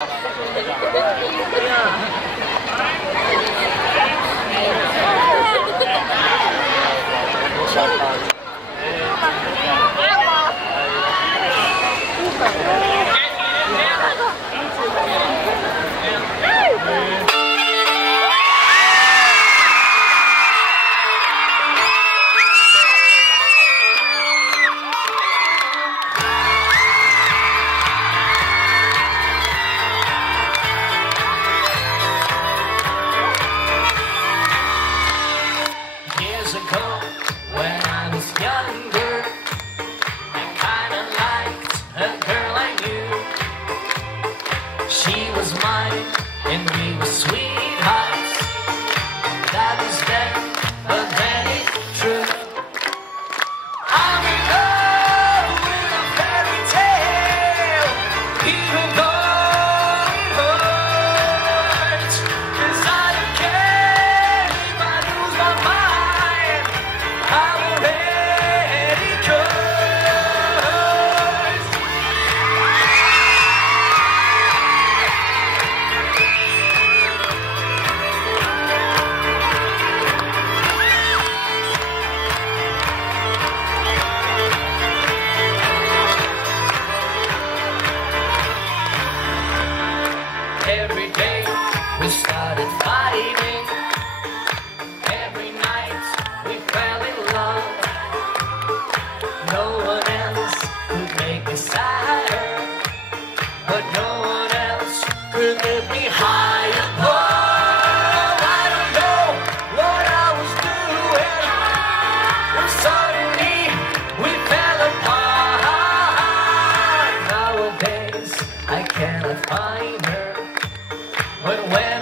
Years ago, when I was younger, I kinda liked a girl I knew. She was mine, and we were sweethearts. That was then, but then it's true. I'm in love with a fairy tale, even though it hurts. 'Cause I don't care if I lose my mind. I'm already cursed. Every day we started fighting. Every night we fell in love. No one else could make me sadder, but no one else could lift me higher. Oh, I don't know what I was doing when suddenly we fell apart. Nowadays I cannot find her, but when